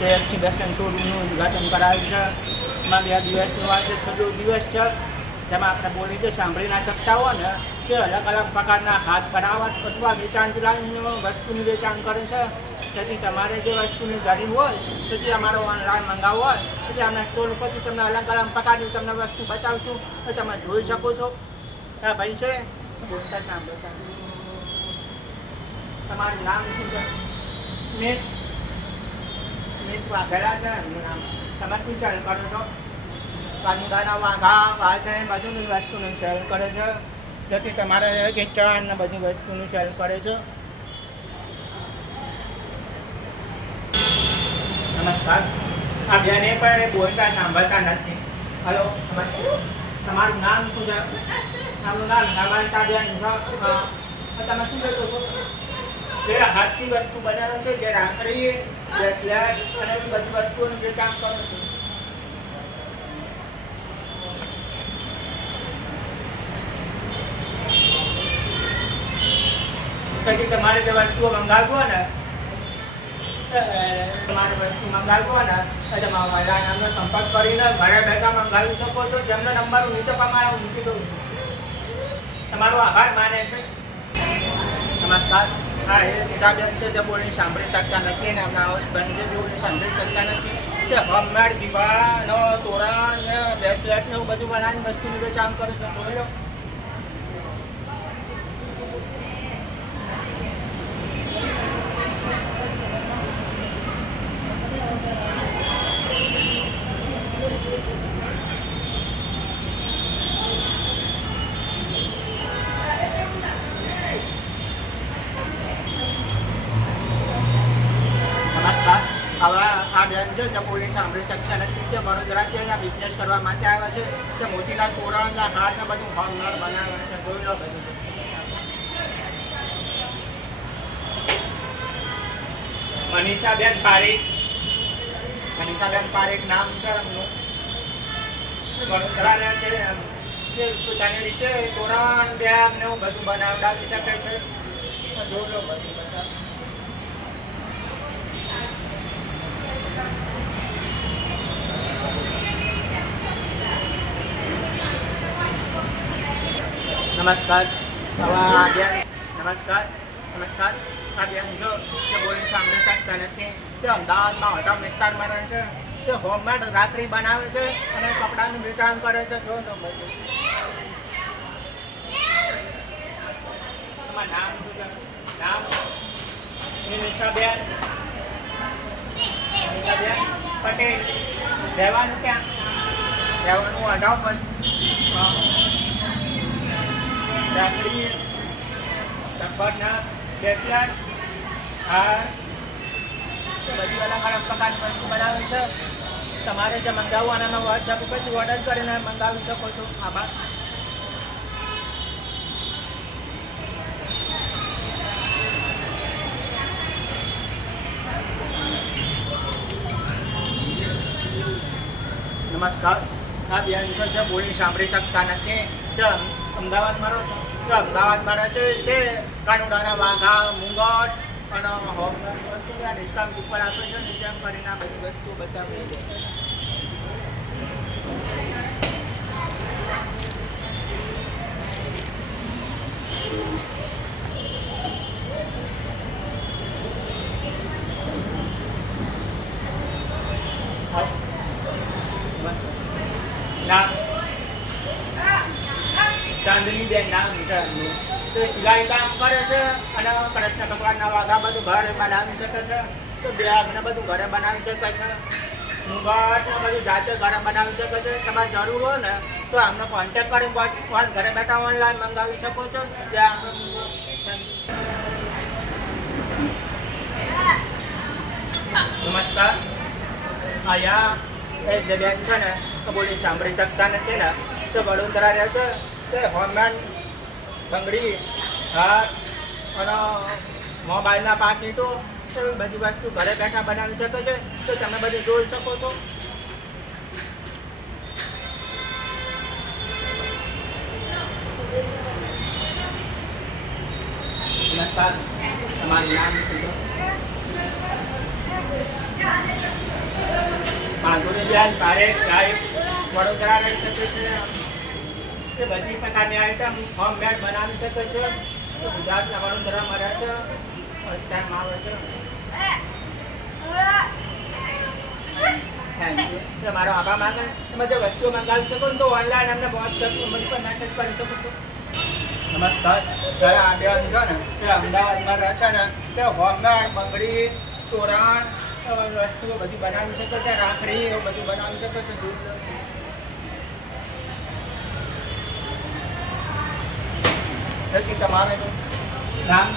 જે એક્ઝિબિશન શોરૂમનું ઉદ્ઘાટન કરાવ્યું છે. એમાં 2 દિવસની વાત છેલ્લો દિવસ છે, જેમાં આપણે બોલી જે સાંભળી ના શકતા હોય ને કે અલગ અલગ પ્રકારના હાથ બનાવટ અથવા વેચાણ વસ્તુનું વેચાણ કરે છે. તેથી તમારે જે વસ્તુની જરૂર હોય તેથી અમારો ઓનલાઈન મંગાવવો હોય તેથી અમે સ્ટોર ઉપરથી તમને અલગ અલગ પ્રકારની તમને વસ્તુ બતાવશું તો તમે જોઈ શકો છો. હા ભાઈ છે બોલતા સાંભળતા. તમારું નામ શું છે? સ્મિત વાઘેલા છે એમનું નામ. તમે શું સેલ કરો છો? કાનુડાના વાઘા વાસણ બધું વસ્તુનું સેલ કરે છે. જેથી તમારે કિચન ને બધી વસ્તુનું સેલ કરે છે. નમસ્કાર. આ બેને પણ બોલતા સાંભળતા નથી. હલો, તમારું નામ શું છે? તમારું નામ નમનતા બેન છે. તમે શું કરો છો? જે હાથની વસ્તુ બનાવે છે, જે રાખડી, બ્રેસલેટ અને બધી વસ્તુઓનું જે કામ કરો છો. પછી તમારે જે વસ્તુઓ મંગાવવો ને તમે મારા નામનો સંપર્ક કરીને ઘરે બેઠા મંગાવી શકો છો. જેમનો નંબર હું નીચે પ્રમાણે મૂકી દઉં છું. તમારો આભાર માને છે. નમસ્કાર. હા, એ ગીતાબેન છે જે બોલી સાંભળી શકતા નથી ને એમના હસબન્ડ જે બોલી સાંભળી શકતા નથી. તે હોમમેડ દીવાનો તોરણ ને બ્રેસલેટ ને એવું બધું બનાવીને વસ્તુનું વેચાણ કરે છે. જોઈ લો. હવે આ બેન છે જે બોલી સાંભળી શકતા નથી તે વડોદરાથી અહીંયા બિઝનેસ કરવા માટે આવ્યા છે. તે મોતીના તોરણના હાર ને બધું હોમમેડ બનાવે છે. જોઈ લો બધું. મનીષાબેન પારેખ નામ છે એમનું. વડોદરા છે. તે પોતાની રીતે તોરણ બેગ ને એવું બધું બનાવડાવી શકે છે. જોઈ લો બધું બધા. નમસ્કાર. નમસ્કાર. આ બેન જો તે બોલી સાંભળી શકતા નથી. તે અમદાવાદમાં હોટલ વિસ્તારમાં રહે છે. તે હોમમેડ રાખડી બનાવે છે અને કપડાનું વેચાણ કરે છે. જો બધું. તમારું નામ શું છે? નામ નિશાબેન પટેલ. રહેવાનું ક્યાં? રહેવાનું 18 રાખડી, ચપ્પલના બ્રેસલેટ, હાર બધી અલગ અલગ પ્રકારની વસ્તુ બનાવે છે. તમારે જે મંગાવવાના વોટ્સએપ ઉપરથી ઓર્ડર કરીને મંગાવી શકો છો. આભાર. નમસ્કાર. આ બેન છે જે બોલી સાંભળી શકતા નથી. તે અમદાવાદમાં રહો છો? તે અમદાવાદમાં રહે છે. તે કાનુડાના વાઘા, મુંગટ અને હોમમેડ વસ્તુ ડિસ્કાઉન્ટ ઉપર આપે છે. નીચે કરીને આ બધી વસ્તુ બતાવી છે. નામ ચાંદનીબેન નામ છે એમનું. તે સિલાઈ કામ કરે છે અને કૃષ્ણ ભગવાનના વાઘા બધું ઘરે બનાવી શકે છે. તો બેગ ને બધું ઘરે બનાવી શકે છે. મુંગટ ને બધું જાતે ઘરે બનાવી શકે છે. તમારે જરૂર હોય ને તો આમનો કોન્ટેક્ટ કરી ઘરે બેઠા ઓનલાઈન મંગાવી શકો છો. નમસ્કાર. અહીંયા એ જે બેન છે ને તો બોલી સાંભળી શકતા નથી ને તો વડોદરા રહે છે. તે હોમમેડ બંગડી, હાર અને મોબાઈલના પાકીટો એવી બધી વસ્તુ ઘરે બેઠા બનાવી શકે છે. તો તમે બધું જોઈ શકો છો. નમસ્કાર. તમારું નામ શું છે? માધુરી બેન પારેખ સાહેબ વડોદરા રહી શકે છે. એ બધી પ્રકારની આઈટમ હોમમેડ બનાવી શકે છે. ગુજરાતના વડોદરામાં રહે છે. ટાઈમ આવે છે. Thank you. તમારો આભાર માગે. તમે જે વસ્તુઓ મંગાવી શકો ને તો ઓનલાઈન અમને વોટ્સએપ નંબર પર મેસેજ કરી શકો છો. નમસ્કાર. જ્યારે આ બેન છે ને એ અમદાવાદમાં રહે છે ને તે હોમમેડ બંગડી તોરણ વસ્તુઓ બધી બનાવી શકે છે. રાખડી એવું બધું બનાવી શકે છે. તમારે નામ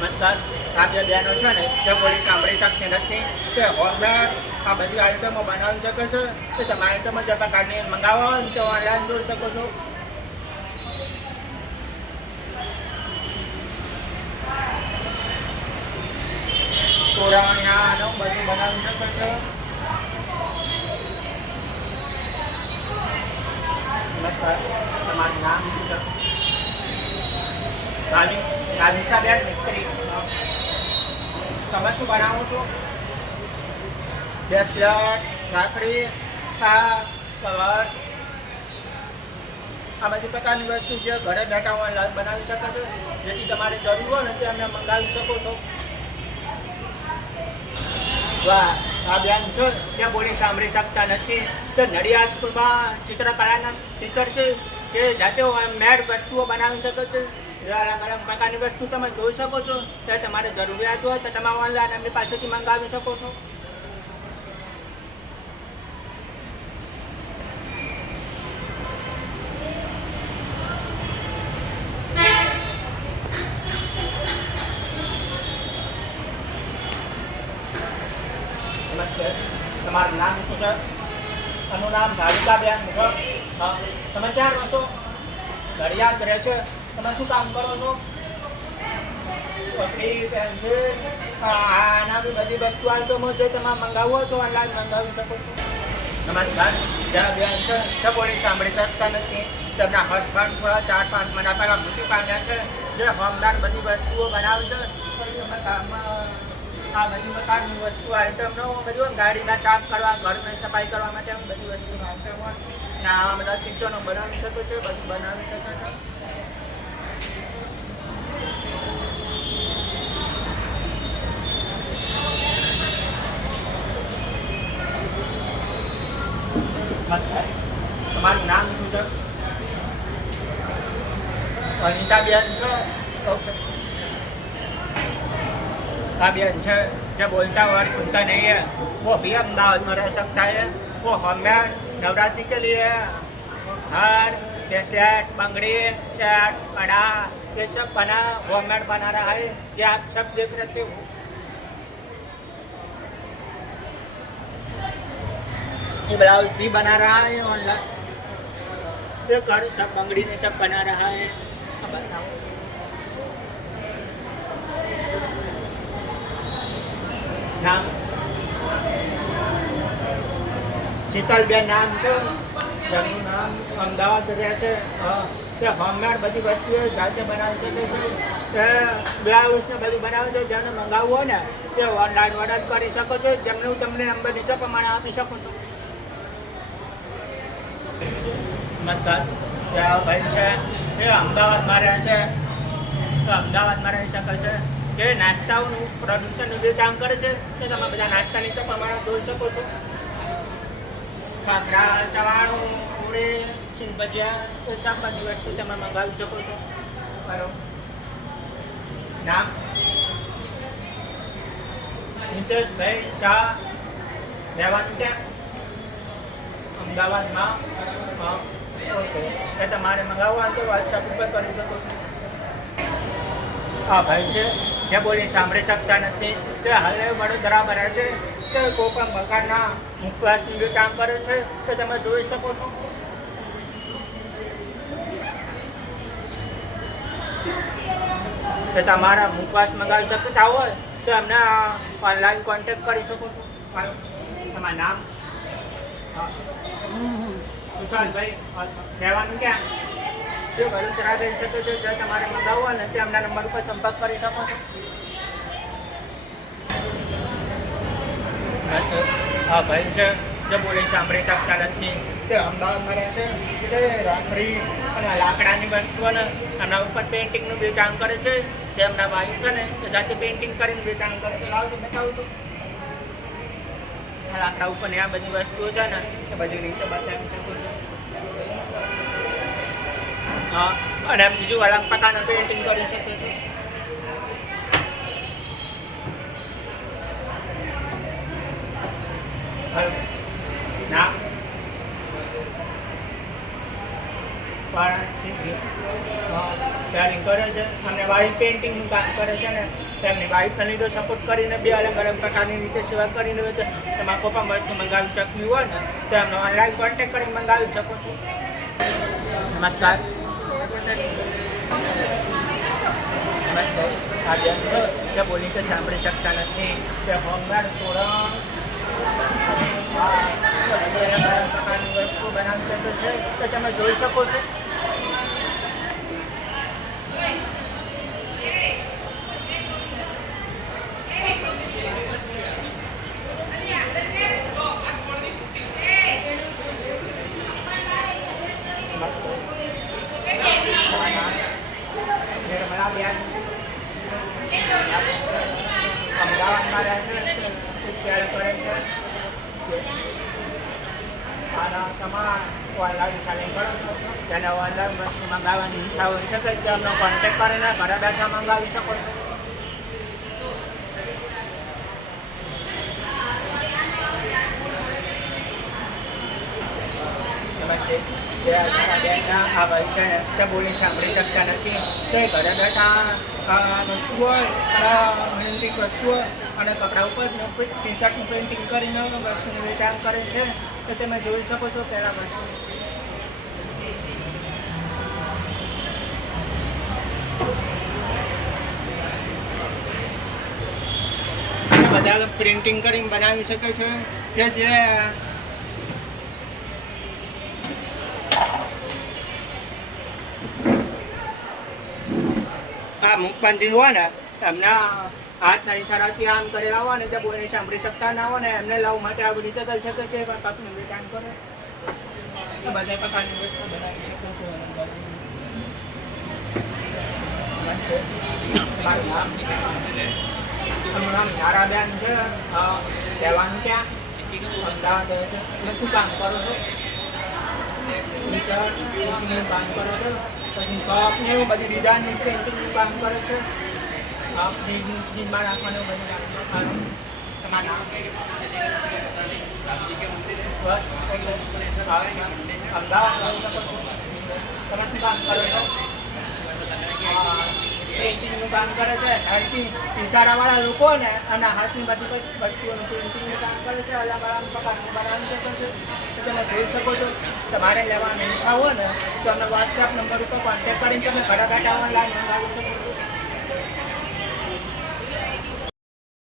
નમસ્કાર. આ બે બહેનો છે ને જે બોલી સાંભળી શકતી નથી તે હોમમેડ આ બધી આઈટમો બનાવી શકે છે. તો તમે આઈટમો જે પ્રકારની મંગાવો હોય ને તો ઓનલાઈન જોઈ શકો છો. તોરણિયા બધું બનાવી શકે છે. નમસ્કાર. તમારું નામ શું છે? રાધિકાબેન મિસ્ત્રી. તમે શું બનાવો છો? બ્રેસલેટ, રાખડી, કવર આ બધી પ્રકારની વસ્તુ જે ઘરે બેઠા ઓનલાઈન બનાવી શકે છે. જેથી તમારે જરૂર હોય ને તે અમને મંગાવી શકો છો. વાહ. આ બેન છે જે બોલી સાંભળી શકતા નથી તો નડિયાદ સ્કૂલમાં ચિત્રકલાના ટીચર છે જે જાતે મેડ વસ્તુઓ બનાવી શકે છે. અલગ અલગ પ્રકારની વસ્તુ તમે જોઈ શકો છો. તો તમારે જરૂરિયાત હોય તો તમે ઓનલાઈન એમની પાસેથી મંગાવી શકો છો. તમારું નામ શું છે? એનું નામ રાધિકાબેન છે. હા. તમે ક્યાં રહો છો? નડિયાદ રહેશે. તમે શું કામ કરો છો? પકડી પેન્સિલ આના બી બધી વસ્તુ આઈટમો જે તમે મંગાવવું હોય તો ઓનલાઈન મંગાવી શકો છો. નમસ્કાર. જ્યાં બેન છે તે બોલી સાંભળી શકતા નથી. તેમના હસબન્ડ થોડા 4-5 મહિના પહેલાં મૃત્યુ પામ્યા છે. જે હોમમેડ બધી વસ્તુઓ બનાવે છે. આ બધી પ્રકારની વસ્તુ આઈટમનો બધું ગાડીના સાફ કરવા ઘરની સફાઈ કરવા માટે બધી વસ્તુનો આઈટમ હોય ને આવા બધા કિચનો બનાવી શકે છે. બધું બનાવી શકે છે. તમારું નામ શું છે? અનિતાબેન છે. ઓકે. આ બેन છે जो बोलता और सुनता नहीं है वो भी अहमदाबाद में रह सकता है. वो होममेड नवरात्रि के लिए हार, ब्रेसलेट, बंगड़ी, शर्ट, कड़ा ये सब बना होममेड बना रहा है. ये आप सब देख रहे हो. ये ब्लाउज भी बना रहा है ऑनलाइन. ये घर सब बंगड़ी ने सब बना रहा है. નામ શીતલબેન નામ છે. જેમનું નામ અમદાવાદ રહેશે. તે હોમમેડ બધી વસ્તુઓ જાતે બનાવી શકે છે. તે બ્લાઉઝને બધું બનાવે છે. જેને મંગાવવું હોય ને તે ઓનલાઈન ઓર્ડર કરી શકો છો. જેમને હું તમને નંબર નીચે પ્રમાણે આપી શકું છું. નમસ્કાર. ત્યાં ભાઈ છે એ અમદાવાદમાં રહે છે. તો અમદાવાદમાં રહી શકે છે. જે નાસ્તાઓનું પ્રોડક્શનનું જે કામ કરે છે તે તમે બધા નાસ્તા નીચે પ્રમાણે જોઈ શકો છો. ખાખરા, ચવાણું, પૂરી, સિંગ ભજીયા એ સબ બધી વસ્તુ તમે મંગાવી શકો છો. બરાબર. નામ હિતેશભાઈ શાહ. રહેવાનું ક્યાં? અમદાવાદમાં. ઓકે. એ તમારે મંગાવવા તો વોટ્સએપ ઉપર કરી શકો છો. આ ભાઈ છે જે બોલી સાંભળી શકતા નથી તે હાલે વડોદરામાં રહે છે. તે કોઈ પણ પ્રકારના મુખવાસનું જે કામ કરે છે તે તમે જોઈ શકો છો. તે તમારા મુખવાસ મંગાવી શકતા હોય તો અમને ઓનલાઈન કોન્ટેક્ટ કરી શકો છો. તમારું નામ? કુશાલભાઈ. રહેવાનું ક્યાં? તે વડોદરા રહી શકો છો. જો તમારે મંગાવવું હોય ને તે એમના નંબર ઉપર સંપર્ક કરી શકો છો. હા ભાઈ છે જે બોલી સાંભળી શકતા નથી તે અમદાવાદમાં રહે છે. તે રાખડી અને લાકડાની વસ્તુઓને આના ઉપર પેઇન્ટિંગનું વેચાણ કરે છે. જે એમના ભાઈ છે ને તે જાતે પેઇન્ટિંગ કરીને વેચાણ કરે છે. લાવ બતાવું તો લાકડા ઉપર ને આ બધી વસ્તુઓ છે ને એ બધી રીતે બતાવી શકું છું. હા અને બીજું અલગ પ્રકારનું પેઇન્ટિંગ કરી શકે છે. ના શેરિંગ કરે છે અને વાઈફ પેઇન્ટિંગનું કામ કરે છે ને તેમની વાઈફને લીધે સપોર્ટ કરીને બે અલગ અલગ પ્રકારની રીતે સેવા કરીને છે. તેમાં કોઈ પણ વસ્તુ મંગાવી શકવી હોય ને તો એમને ઓનલાઈન કોન્ટેક્ટ કરીને મંગાવી શકો છો. નમસ્કાર. આ બેન છે તે બોલી કે સાંભળી શકતા નથી તે હોમગાર્ડ તોરણ પ્રકારની વસ્તુ બનાવી શકે છે તો તમે જોઈ શકો છો. અમદાવાદમાં રહે છે શેર કરે છે. આના સમાન ઓનલાઈન સેલિંગ કરો છો. તેને ઓનલાઈન વસ્તુ મંગાવવાની ઈચ્છા હોઈ શકે તો એમનો કોન્ટેક્ટ કરીને ઘરે બેઠા મંગાવી શકો છો. નમસ્તે. જે બેનના આ ભાઈ છે ને તે બોલી સાંભળી શકતા નથી તે ઘરે બેઠા વસ્તુઓ મહેનતી વસ્તુઓ અને કપડા ઉપર ટી શર્ટનું પેઇન્ટિંગ કરીને વસ્તુનું વેચાણ કરે છે તો તમે જોઈ શકો છો. પહેલાં વસ્તુ બધા પ્રિન્ટિંગ કરીને બનાવી શકે છે કે જે આ મુખબંધી હોય ને એમના હાથના ઈશારાથી આમ કરેલા હોય ને જે બોલી સાંભળી શકતા ના હોય ને એમને લાવવા માટે આવી રીતે કરી શકે છે. પાકનું વેચાણ કરે તો બધા પ્રકારની વસ્તુ બનાવી શકે છે. મારું નામ ધારાબેન છે. રહેવાનું ક્યાં? અમદાવાદ રહે છે. એટલે શું કામ કરો છો? કામ કરો છો. પછી કપ ને એવું બધી ડિઝાઇનની પેઇન્ટિંગનું કામ કરે છે. ફ્રીજમાં રાખવાનું બધું રાખવાનું. તમારું નામ અમદાવાદ રહી શકો છો. તમે શું કામ કરો છો? પેઇન્ટિંગનું કામ કરે છે. હાથથી ઈશારાવાળા લોકો ને અને હાથની બધી વસ્તુઓનું પેઇન્ટિંગનું કામ કરે છે. અલગ અલગ પ્રકારનું બનાવી શકે છે તો તમે જોઈ શકો છો. તમારે લેવાની ઈચ્છા હોય ને તો અમને વોટ્સએપ નંબર ઉપર કોન્ટેક્ટ કરીને તમે ઘરે બેઠા ઓનલાઈન મંગાવી શકો છો.